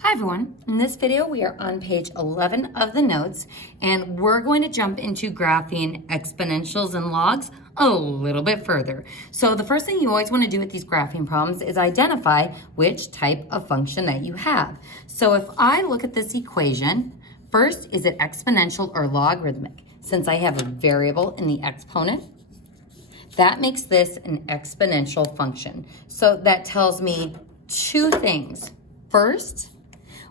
Hi everyone, in this video we are on page 11 of the notes and we're going to jump into graphing exponentials and logs a little bit further. So the first thing you always want to do with these graphing problems is identify which type of function that you have. So if I look at this equation, first, is it exponential or logarithmic? Since I have a variable in the exponent, that makes this an exponential function. So that tells me two things. First,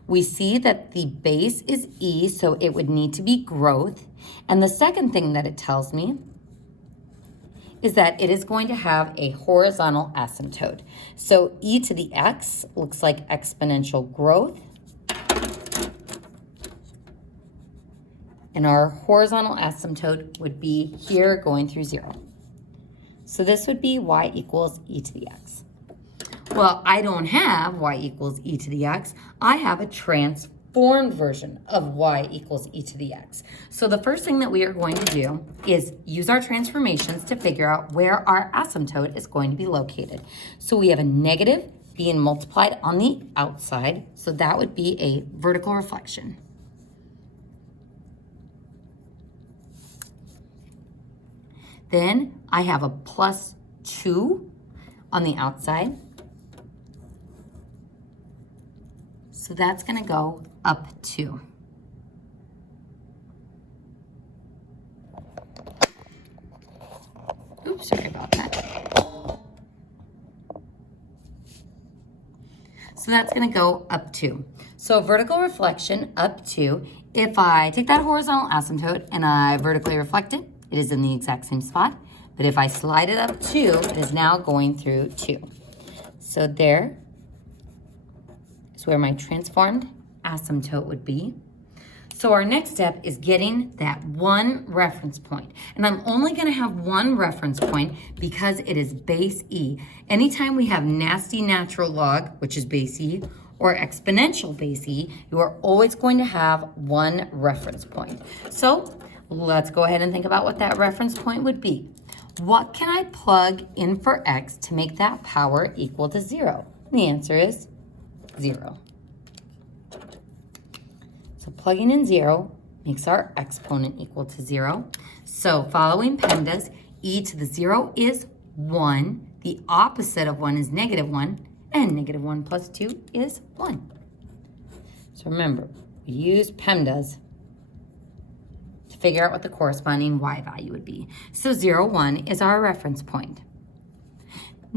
we see that the base is e, so it would need to be growth. And the second thing that it tells me is that it is going to have a horizontal asymptote. So e to the x looks like exponential growth. And our horizontal asymptote would be here going through 0. So this would be y equals e to the x. Well, I don't have y equals e to the x. I have a transformed version of y equals e to the x. So the first thing that we are going to do is use our transformations to figure out where our asymptote is going to be located. So we have a negative being multiplied on the outside. So that would be a vertical reflection. Then I have a plus 2 on the outside. So that's going to go up 2. Oops, sorry about that. So that's going to go up 2. So vertical reflection up 2. If I take that horizontal asymptote and I vertically reflect it, it is in the exact same spot. But if I slide it up 2, it is now going through 2. So there is where my transformed asymptote would be. So our next step is getting that one reference point. And I'm only going to have one reference point because it is base e. Anytime we have nasty natural log, which is base e, or exponential base e, you are always going to have one reference point. So let's go ahead and think about what that reference point would be. What can I plug in for x to make that power equal to 0? And the answer is 0. So plugging in 0 makes our exponent equal to 0. So following PEMDAS, e to the 0 is 1. The opposite of 1 is negative 1. And negative 1 plus 2 is 1. So remember, we use PEMDAS to figure out what the corresponding y value would be. So 0, 1 is our reference point.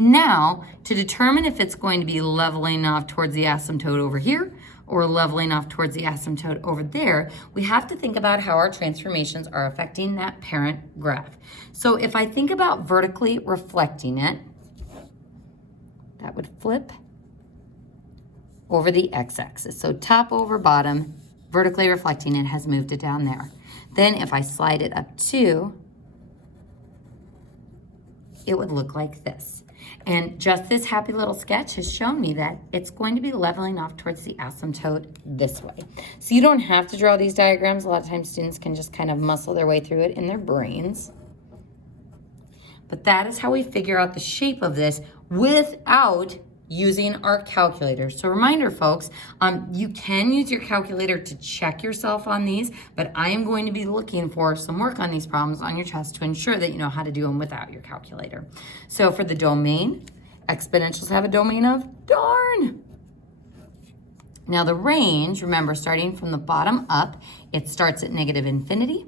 Now, to determine if it's going to be leveling off towards the asymptote over here or leveling off towards the asymptote over there, we have to think about how our transformations are affecting that parent graph. So if I think about vertically reflecting it, that would flip over the x-axis. So top over bottom, vertically reflecting it has moved it down there. Then if I slide it up 2, it would look like this. And just this happy little sketch has shown me that it's going to be leveling off towards the asymptote this way. So you don't have to draw these diagrams. A lot of times students can just kind of muscle their way through it in their brains. But that is how we figure out the shape of this without using our calculator. So reminder, folks, you can use your calculator to check yourself on these, but I am going to be looking for some work on these problems on your test to ensure that you know how to do them without your calculator. So for the domain, exponentials have a domain of darn. Now the range, remember, starting from the bottom up, it starts at negative infinity,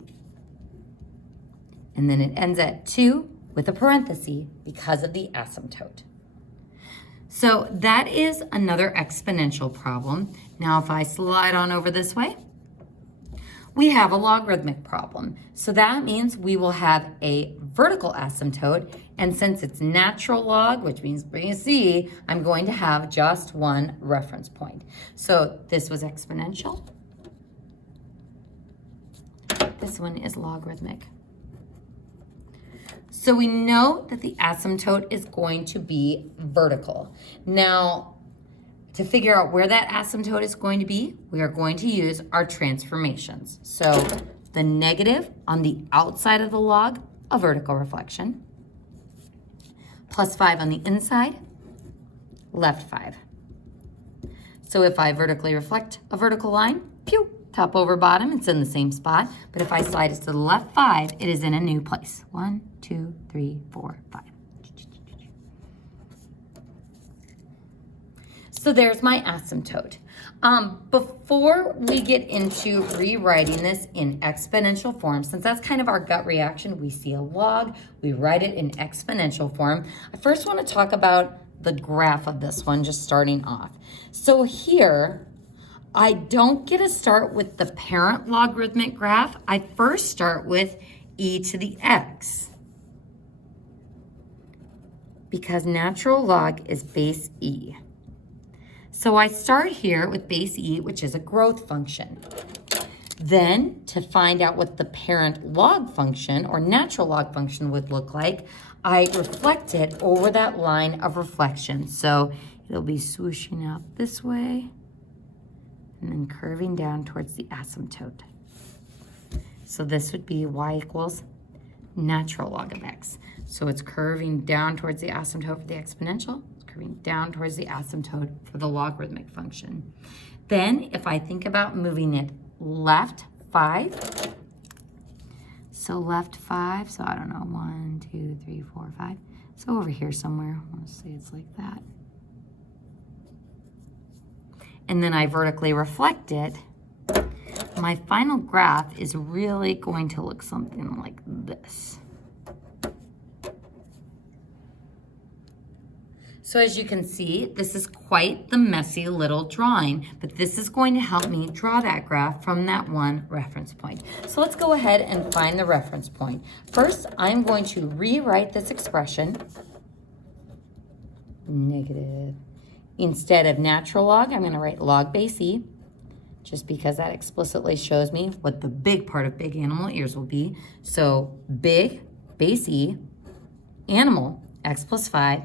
and then it ends at 2 with a parenthesis because of the asymptote. So that is another exponential problem. Now if I slide on over this way, we have a logarithmic problem. So that means we will have a vertical asymptote, and since it's natural log, which means base e, I'm going to have just one reference point. So this was exponential. This one is logarithmic. So we know that the asymptote is going to be vertical. Now, to figure out where that asymptote is going to be, we are going to use our transformations. So the negative on the outside of the log, a vertical reflection, plus 5 on the inside, left 5. So if I vertically reflect a vertical line, pew, top over bottom, it's in the same spot. But if I slide it to the left 5, it is in a new place. 1, 2, 3, 4, 5. So there's my asymptote. Before we get into rewriting this in exponential form, since that's kind of our gut reaction, we see a log, we write it in exponential form. I first want to talk about the graph of this one, just starting off. So here, I don't get to start with the parent logarithmic graph. I first start with e to the x, because natural log is base e. So I start here with base e, which is a growth function. Then, to find out what the parent log function or natural log function would look like, I reflect it over that line of reflection. So it'll be swooshing out this way and then curving down towards the asymptote. So this would be y equals natural log of x. So it's curving down towards the asymptote for the exponential, it's curving down towards the asymptote for the logarithmic function. Then if I think about moving it left 5, so left 5, so I don't know, 1, 2, 3, 4, 5. So over here somewhere, let's say it's like that. And then I vertically reflect it. My final graph is really going to look something like this. So as you can see, this is quite the messy little drawing, but this is going to help me draw that graph from that one reference point. So let's go ahead and find the reference point. First, I'm going to rewrite this expression, negative. Instead of natural log, I'm going to write log base e, just because that explicitly shows me what the big part of big animal ears will be. So big, base e, animal, x plus 5,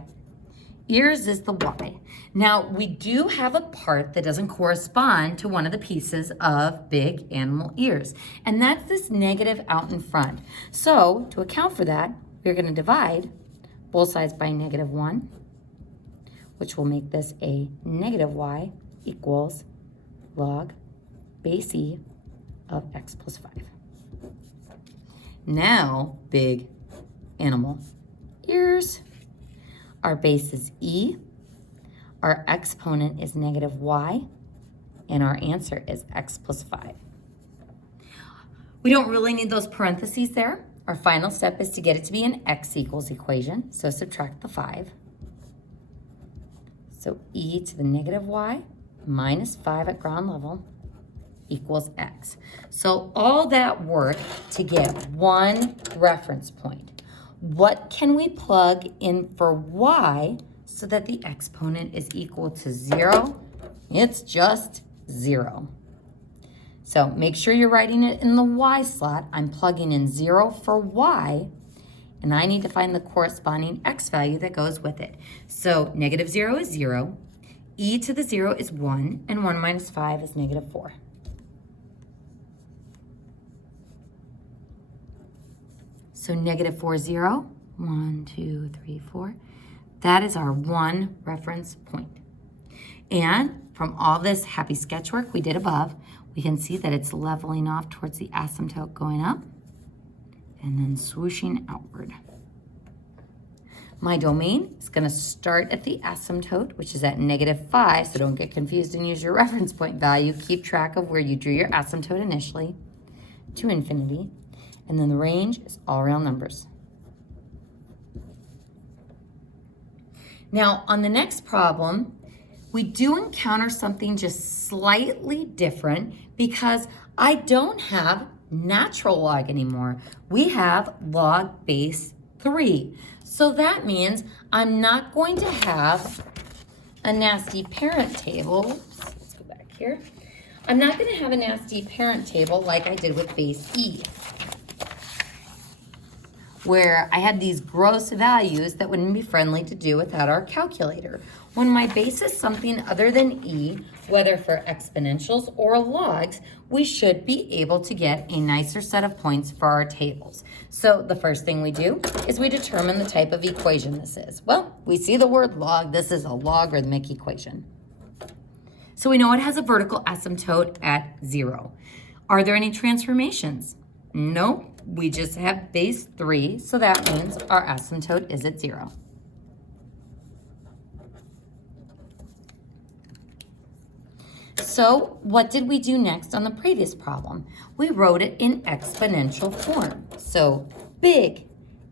ears is the y. Now, we do have a part that doesn't correspond to one of the pieces of big animal ears, and that's this negative out in front. So, to account for that, we're going to divide both sides by -1, which will make this a negative y equals log base e of x plus 5. Now, big animal ears. Our base is e, our exponent is -y, and our answer is x plus 5. We don't really need those parentheses there. Our final step is to get it to be an x equals equation, so subtract the 5. So e to the -y minus 5 at ground level equals x. So all that work to get one reference point. What can we plug in for y so that the exponent is equal to 0? It's just 0. So make sure you're writing it in the y slot. I'm plugging in 0 for y, and I need to find the corresponding x value that goes with it. So -0 is 0, e to the 0 is 1, and 1 minus 5 is -4. So -4, 0, 1, 2, 3, 4. That is our one reference point. And from all this happy sketch work we did above, we can see that it's leveling off towards the asymptote going up and then swooshing outward. My domain is going to start at the asymptote, which is at -5, so don't get confused and use your reference point value. Keep track of where you drew your asymptote initially to infinity. And then the range is all real numbers. Now, on the next problem, we do encounter something just slightly different because I don't have natural log anymore. We have log base 3. So that means I'm not going to have a nasty parent table. Oops, let's go back here. I'm not going to have a nasty parent table like I did with base E, where I had these gross values that wouldn't be friendly to do without our calculator. When my base is something other than e, whether for exponentials or logs, we should be able to get a nicer set of points for our tables. So the first thing we do is we determine the type of equation this is. Well, we see the word log. This is a logarithmic equation. So we know it has a vertical asymptote at 0. Are there any transformations? No, we just have base 3, so that means our asymptote is at 0. So what did we do next on the previous problem? We wrote it in exponential form. So big,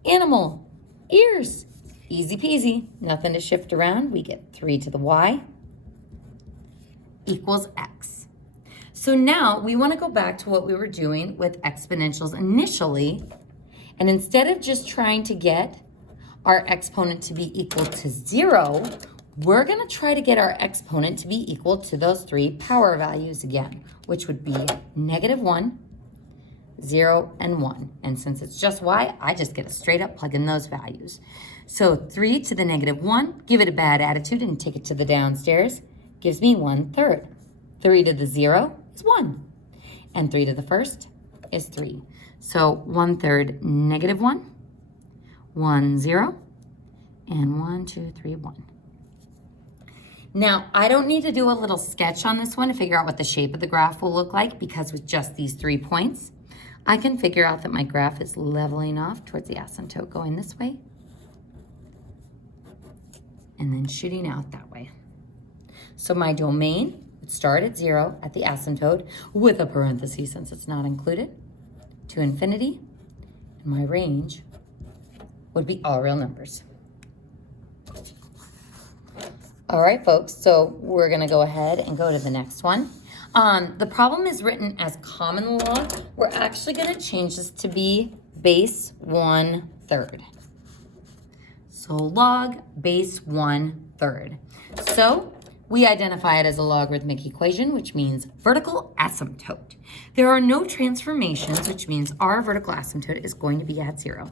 animal, ears, easy peasy, nothing to shift around. We get 3 to the y equals x. So now we want to go back to what we were doing with exponentials initially. And instead of just trying to get our exponent to be equal to 0, we're going to try to get our exponent to be equal to those 3 power values again, which would be -1, 0, and 1. And since it's just y, I just get to straight up plug in those values. So 3 to the -1, give it a bad attitude and take it to the downstairs, gives me 1/3. 3 to the 0 is 1. And 3 to the first is 3. So 1/3 -1, 1, 0, and 1, 2, 3, 1. Now, I don't need to do a little sketch on this one to figure out what the shape of the graph will look like, because with just these 3 points, I can figure out that my graph is leveling off towards the asymptote going this way and then shooting out that way. So my domain would start at 0 at the asymptote with a parenthesis since it's not included to infinity, and my range would be all real numbers. All right, folks, so we're going to go ahead and go to the next one. The problem is written as common log. We're actually going to change this to be base 1/3. So log base 1/3. So we identify it as a logarithmic equation, which means vertical asymptote. There are no transformations, which means our vertical asymptote is going to be at 0.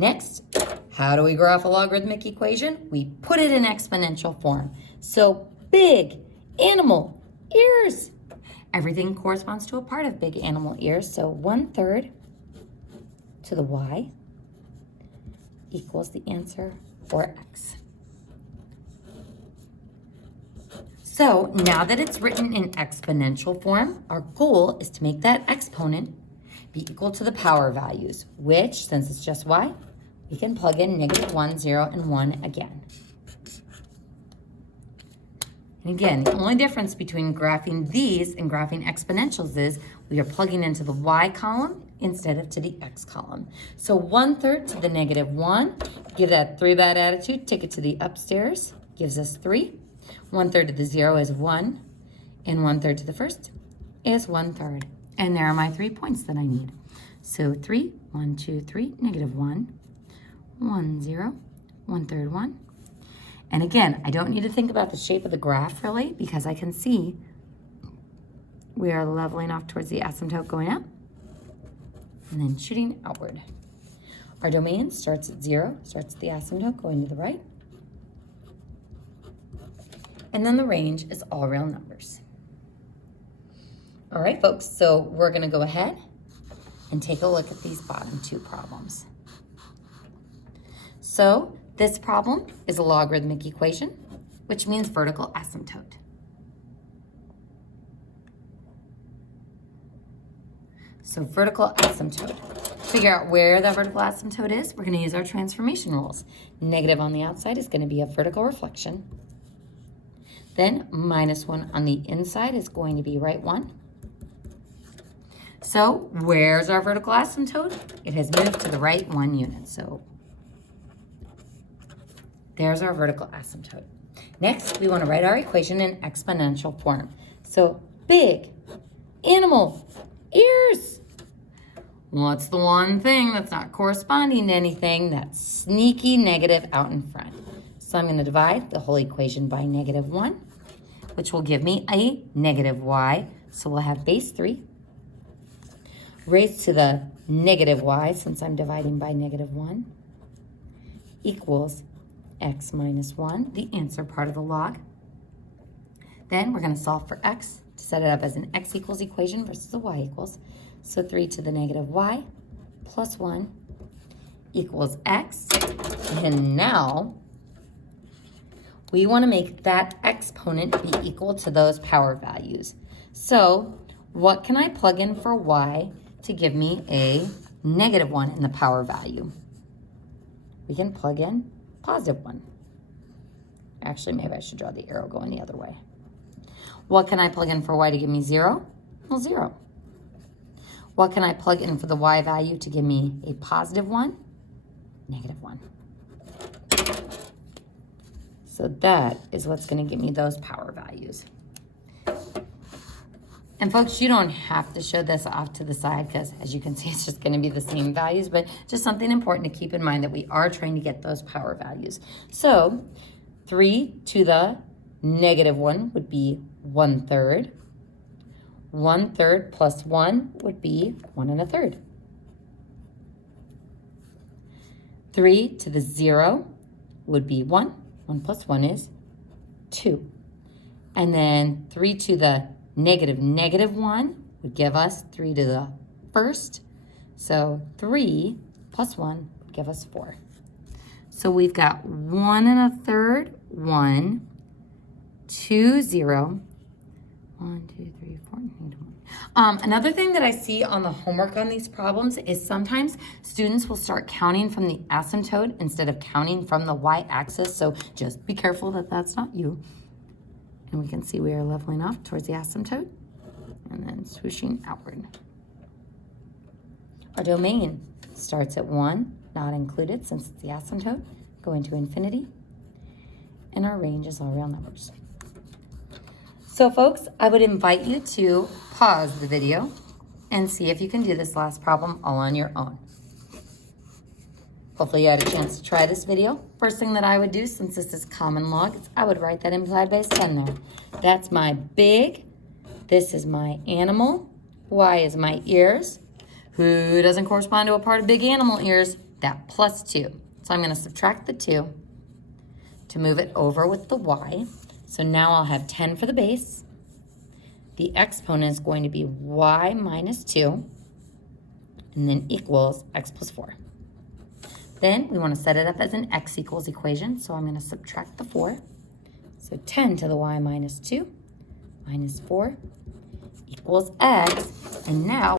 Next, how do we graph a logarithmic equation? We put it in exponential form. So big animal ears. Everything corresponds to a part of big animal ears. So 1/3 to the y equals the answer for x. So now that it's written in exponential form, our goal is to make that exponent be equal to the power values, which, since it's just y, we can plug in -1, 0, and 1 again. And again, the only difference between graphing these and graphing exponentials is we are plugging into the y column instead of to the x column. So 1/3 to the -1, give that 3 bad attitude, take it to the upstairs, gives us 3. 1/3 to the 0 is 1, and 1/3 to the first is 1/3. And there are my 3 points that I need. So 3, 1, 2, 3, -1, 1, 0, 1/3, 1. And again, I don't need to think about the shape of the graph really, because I can see we are leveling off towards the asymptote going up and then shooting outward. Our domain starts at 0, starts at the asymptote going to the right. And then the range is all real numbers. All right, folks, so we're going to go ahead and take a look at these bottom 2 problems. So this problem is a logarithmic equation, which means vertical asymptote. So vertical asymptote. Figure out where that vertical asymptote is. We're going to use our transformation rules. Negative on the outside is going to be a vertical reflection. Then -1 on the inside is going to be right 1. So where's our vertical asymptote? It has moved to the right 1 unit. So there's our vertical asymptote. Next, we want to write our equation in exponential form. So big animal ears. What's the one thing that's not corresponding to anything? That sneaky negative out in front. So I'm going to divide the whole equation by -1, which will give me a -y. So we'll have base 3 raised to the -y, since I'm dividing by -1, equals x minus 1, the answer part of the log. Then we're going to solve for x to set it up as an x equals equation versus a y equals. So 3 to the -y plus 1 equals x. And now we want to make that exponent be equal to those power values. So what can I plug in for y to give me a -1 in the power value? We can plug in +1. Actually, maybe I should draw the arrow going the other way. What can I plug in for y to give me 0? Well, 0. What can I plug in for the y value to give me a +1? -1. So that is what's going to give me those power values. And folks, you don't have to show this off to the side because as you can see, it's just going to be the same values, but just something important to keep in mind that we are trying to get those power values. So 3 to the -1 would be 1/3. 1/3 plus 1 would be 1 1/3. 3 to the 0 would be 1. 1 plus 1 is 2. And then 3 to the -1 would give us 3 to the first. So 3 plus 1 would give us 4. So we've got 1 1/3, 1, 2, 0, 1, 2, 3, 4, -1. Another thing that I see on the homework on these problems is sometimes students will start counting from the asymptote instead of counting from the y-axis. So just be careful that that's not you. And we can see we are leveling off towards the asymptote and then swooshing outward. Our domain starts at 1, not included since it's the asymptote, going to infinity. And our range is all real numbers. So folks, I would invite you to pause the video and see if you can do this last problem all on your own. Hopefully you had a chance to try this video. First thing that I would do, since this is common log, is I would write that implied base 10 there. That's my big, this is my animal, y is my ears. Who doesn't correspond to a part of big animal ears? That +2. So I'm going to subtract the 2 to move it over with the y. So now I'll have 10 for the base. The exponent is going to be y minus 2, and then equals x plus 4. Then we want to set it up as an x equals equation, so I'm going to subtract the 4. So 10 to the y minus 2 minus 4 equals x, and now